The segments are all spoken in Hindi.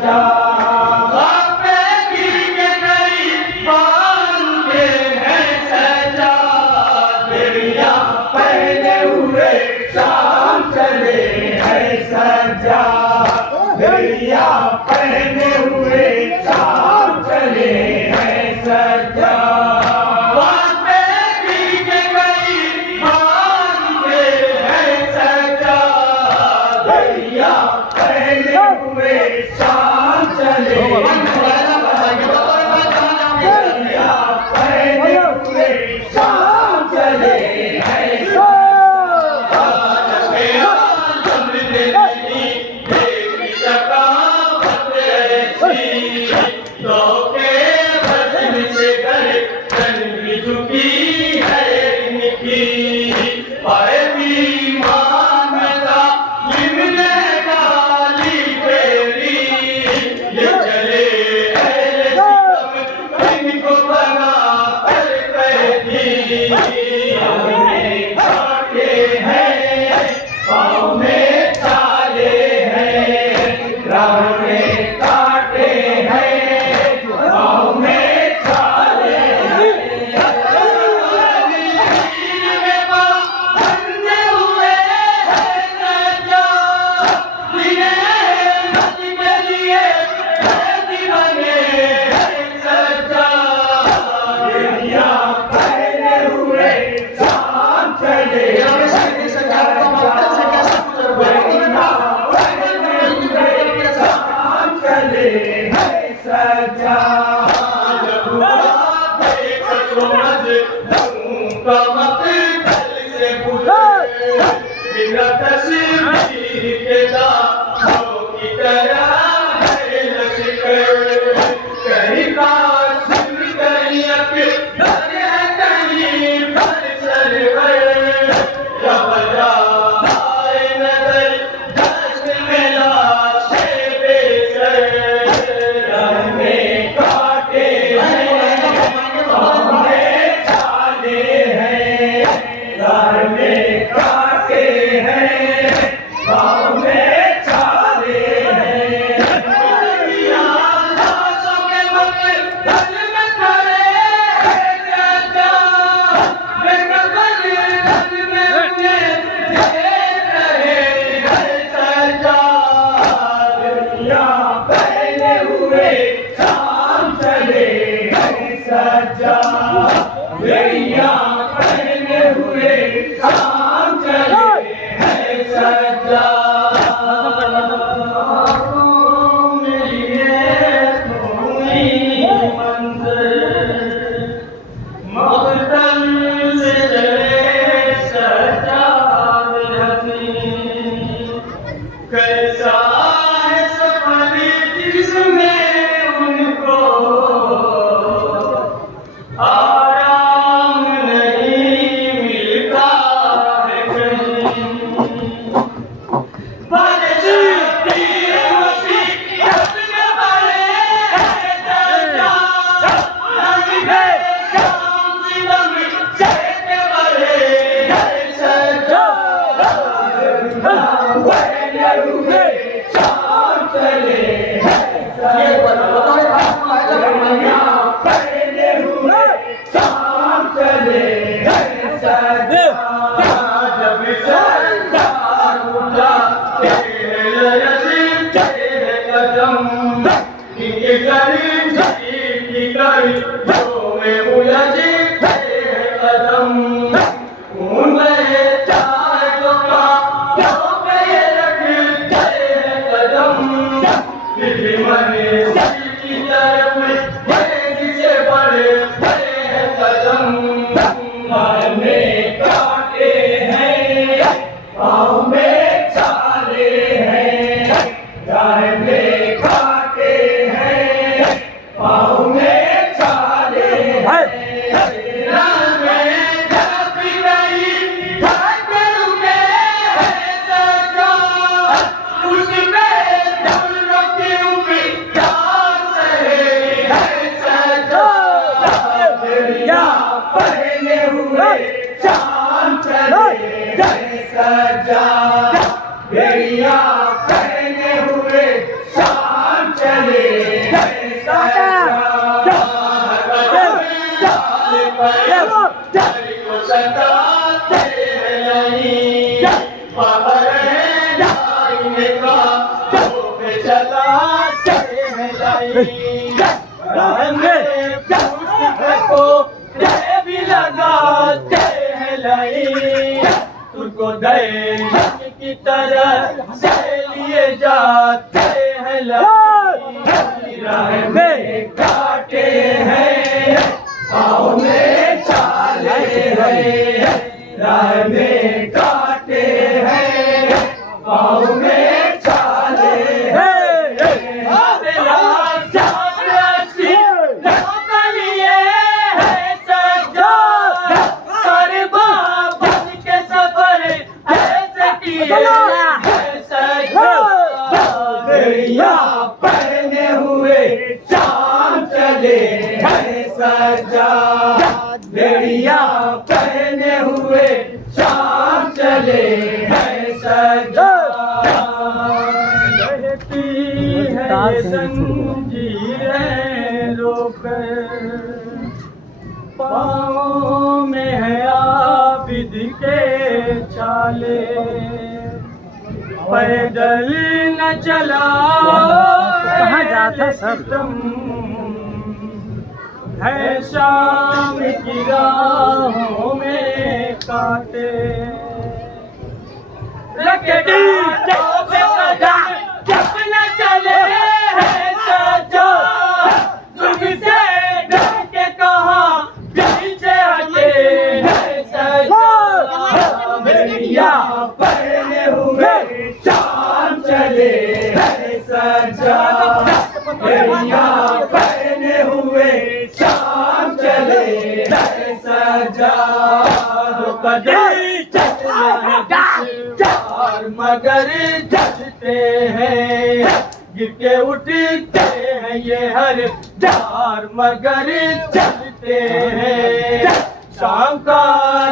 सजा पहने हुए शाम चले हैं सजा भेड़िया पहने हुए शाम चले हैं सजा भेड़िया पहने हुए शाम चले भेड़िया पहने हुए शाम चले भेड़िया पहने हुए शाम चले हैं सजा भेड़िया पहने हुए शाम चले लाई राह में पुष्प को भी लगाते हैं लाई तुझको दैनिक की तरह से लिए जाते हैं लाई राह में काटे हैं पाँव में छाले हैं राह में काटे हैं पाँव में छाले हैं बेड़िया पहने हुए शाम चले हैं सजा बेड़िया पहने हुए शाम चले हैं सजा कहती है जंजीरें रोकर पाँव में है आबिद के छाले पैदल न चला कहाँ जाता सब है शाम की राहों में काटे लकड़ी जब न चले है सजा तुमसे डर के कहा पीछे हटे है सजा बेड़िया पहने हुए शाम चले हैं सजा बेड़िया पहने हुए शाम चले हैं सजा कदे चार मगर जलते हैं गिर के उठते हैं ये हर चार मगर चलते हैं शाम का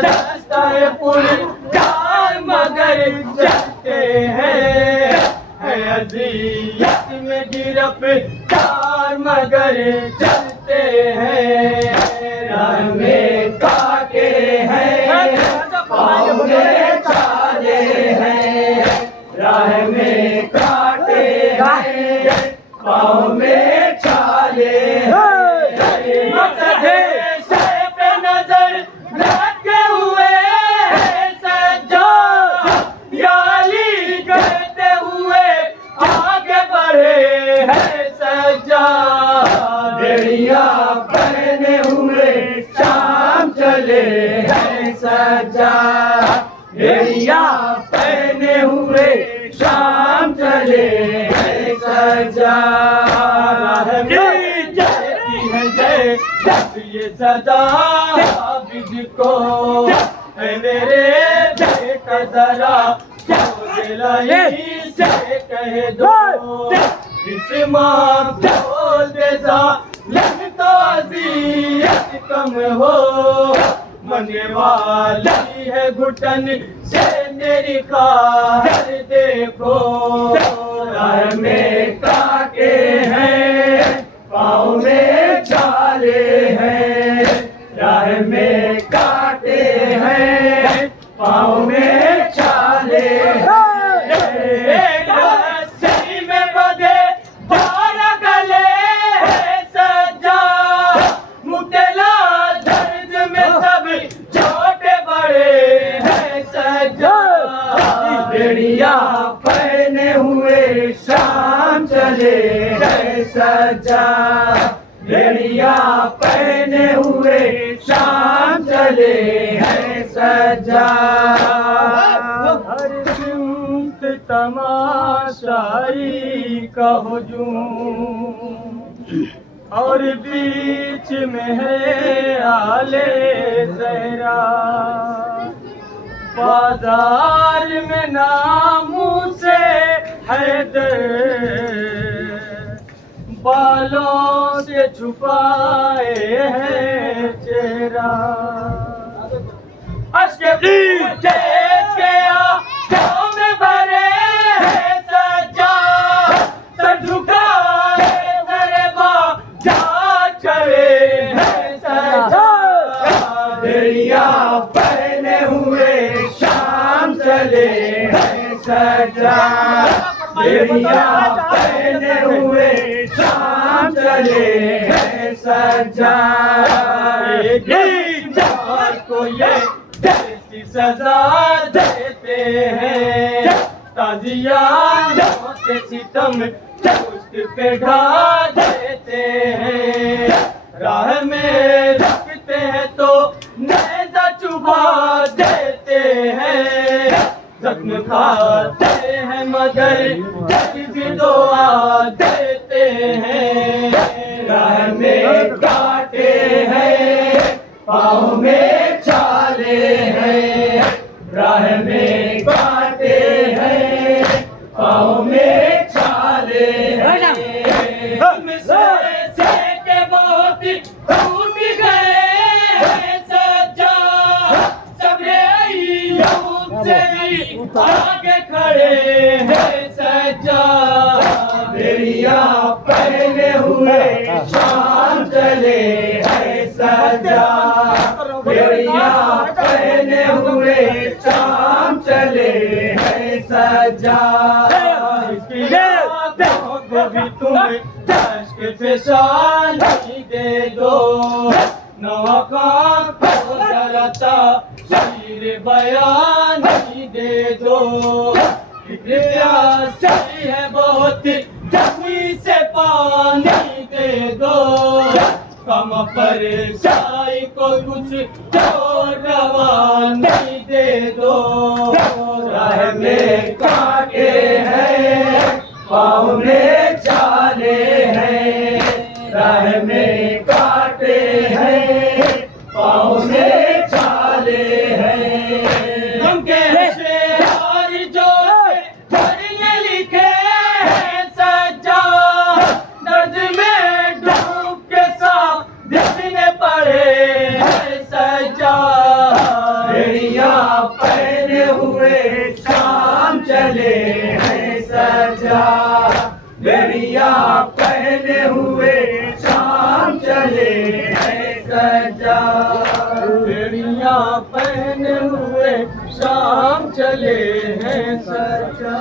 रास्ता है पुल चार मगर चलते हैं अज़ियत में गिरफ्तार मगर चलते हैं राह में काटे हैं पाँव में छाले हैं राह में काटे हैं पाँव में छाले पे नजर रखे हुए सजा याली करते हुए आगे बढ़े हैं सजा बेड़िया पहने हुए शाम चले हैं सजा बेड़िया पहने हुए शाम चले हैं सजा जब ये सदा बिज को है मेरे बेटा जरा दिलाई से कह दो इस माँ बोल दे जा लग तो अज़ियत कम हो मने वाली है घुटन से मेरी खार देखो राह में काटे हैं पाँव में छाले हैं राह में काटे हैं पाँव में छाले रस्सी में बंधे बार गले सजा मुक्तला दर्द में सब छोटे बड़े हैं सजा बेड़िया पहने हुए शाम चले हैं सजा बेड़िया पहने हुए शाम चले हैं सजा हर सिमत तमाशाई का हुजूम और बीच में है आले ज़हरा बाजार में नामू से हैदर बालों से छुपाए है चेहरा अश्क के आँखों में भरे है सजा सर झुकाए मेरे बाजा चले है सजा बेड़िया पहने हुए शाम चले हैं सजा बेड़िया पहने हुए शाम चले हैं सजा। चार को ये जैसी सजा देते हैं, ताजियानों से सितम उस पे ढा देते हैं। राह में रखते हैं तो नेज़ा चुभा देते हैं, जख्म खाते हैं मगर जब भी दुआ देते हैं। राह में काटे हैं, पाँव में छाले हैं, राह में काटे हैं, पाँव में छाले हैं। के बहुत टूट गए हैं सजा, सबरे से भी आगे खड़े हैं सजा। बेड़िया पहने हुए शाम चले हैं सजा, बेड़िया पहने हुए शाम चले हैं सजा। को भी तुम के पेशानी दे दो, नौका को डरता शीर बयानी दे दो। प्यासी है बहुत जमी से पानी दे दो, कम पर साई को कुछ जो रवानी दे दो। राह में काटे हैं, पाँव में छाले हैं, राह में काटे हैं, पाँव में छाले हैं। हम कैसे हार जो धरने लिखे हैं सजा, दर्द में डूब के साथ देखने पड़े हैं सजा। बेड़िया पहने हुए शाम चले हैं सजा, बेड़िया पहने हुए शाम चले हैं सजा। बेड़िया पहने हुए शाम चले हैं सजा।